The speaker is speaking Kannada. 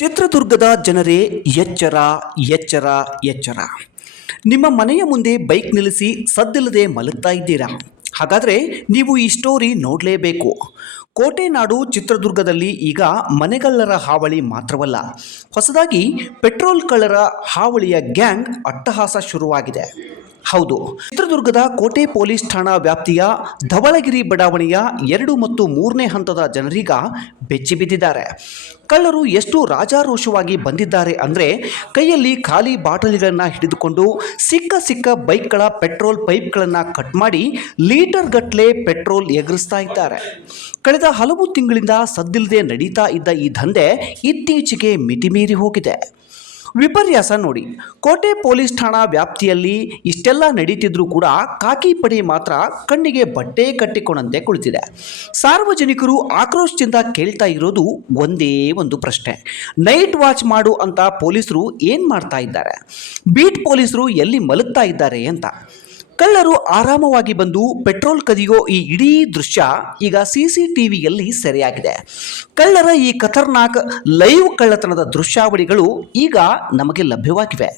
ಚಿತ್ರದುರ್ಗದ ಜನರೇ ಎಚ್ಚರ ಎಚ್ಚರ ಎಚ್ಚರ. ನಿಮ್ಮ ಮನೆಯ ಮುಂದೆ ಬೈಕ್ ನಿಲ್ಲಿಸಿ ಸದ್ದಿಲ್ಲದೆ ಮಲಗ್ತಾ ಇದ್ದೀರಾ? ಹಾಗಾದರೆ ನೀವು ಈ ಸ್ಟೋರಿ ನೋಡಲೇಬೇಕು. ಕೋಟೆ ನಾಡು ಚಿತ್ರದುರ್ಗದಲ್ಲಿ ಈಗ ಮನೆಗಳ್ಳರ ಹಾವಳಿ ಮಾತ್ರವಲ್ಲ, ಹೊಸದಾಗಿ ಪೆಟ್ರೋಲ್ ಕಳ್ಳರ ಹಾವಳಿಯ ಗ್ಯಾಂಗ್ ಅಟ್ಟಹಾಸ ಶುರುವಾಗಿದೆ. ಹೌದು, ಚಿತ್ರದುರ್ಗದ ಕೋಟೆ ಪೊಲೀಸ್ ಠಾಣಾ ವ್ಯಾಪ್ತಿಯ ಧವಳಗಿರಿ ಬಡಾವಣೆಯ 2 ಮತ್ತು 3ನೇ ಹಂತದ ಜನರೀಗ ಬೆಚ್ಚಿ ಬಿದ್ದಿದ್ದಾರೆ. ಕಳ್ಳರು ಎಷ್ಟು ರಾಜಾರೋಷವಾಗಿ ಬಂದಿದ್ದಾರೆ ಅಂದರೆ, ಕೈಯಲ್ಲಿ ಖಾಲಿ ಬಾಟಲಿಗಳನ್ನು ಹಿಡಿದುಕೊಂಡು ಸಿಕ್ಕ ಬೈಕ್ಗಳ ಪೆಟ್ರೋಲ್ ಪೈಪ್ಗಳನ್ನು ಕಟ್ ಮಾಡಿ ಲೀಟರ್ ಗಟ್ಟಲೆ ಪೆಟ್ರೋಲ್ ಎಗರಿಸ್ತಾ ಇದ್ದಾರೆ. ಕಳೆದ ಹಲವು ತಿಂಗಳಿಂದ ಸದ್ದಿಲ್ಲದೆ ನಡೀತಾ ಇದ್ದ ಈ ದಂಧೆ ಇತ್ತೀಚೆಗೆ ಮಿತಿಮೀರಿ ಹೋಗಿದೆ. ವಿಪರ್ಯಾಸ ನೋಡಿ, ಕೋಟೆ ಪೊಲೀಸ್ ಠಾಣಾ ವ್ಯಾಪ್ತಿಯಲ್ಲಿ ಇಷ್ಟೆಲ್ಲ ನಡೀತಿದ್ರೂ ಕೂಡ ಖಾಕಿ ಪಡೆ ಮಾತ್ರ ಕಣ್ಣಿಗೆ ಬಟ್ಟೆ ಕಟ್ಟಿಕೊಂಡಂತೆ ಕುಳಿತಿದೆ. ಸಾರ್ವಜನಿಕರು ಆಕ್ರೋಶದಿಂದ ಕೇಳ್ತಾ ಇರೋದು ಒಂದೇ ಒಂದು ಪ್ರಶ್ನೆ: ನೈಟ್ ವಾಚ್ ಮಾಡು ಅಂತ ಪೊಲೀಸರು ಏನು ಮಾಡ್ತಾ ಇದ್ದಾರೆ? ಬೀಟ್ ಪೊಲೀಸರು ಎಲ್ಲಿ ಮಲಗ್ತಾ ಇದ್ದಾರೆ ಅಂತ. ಕಳ್ಳರು ಆರಾಮವಾಗಿ ಬಂದು ಪೆಟ್ರೋಲ್ ಕದಿಯೋ ಈ ಇಡೀ ದೃಶ್ಯ ಈಗ CCTVಯಲ್ಲಿ ಸೆರೆಯಾಗಿದೆ. ಕಳ್ಳರ ಈ ಖತರ್ನಾಕ್ ಲೈವ್ ಕಳ್ಳತನದ ದೃಶ್ಯಾವಳಿಗಳು ಈಗ ನಮಗೆ ಲಭ್ಯವಾಗಿವೆ.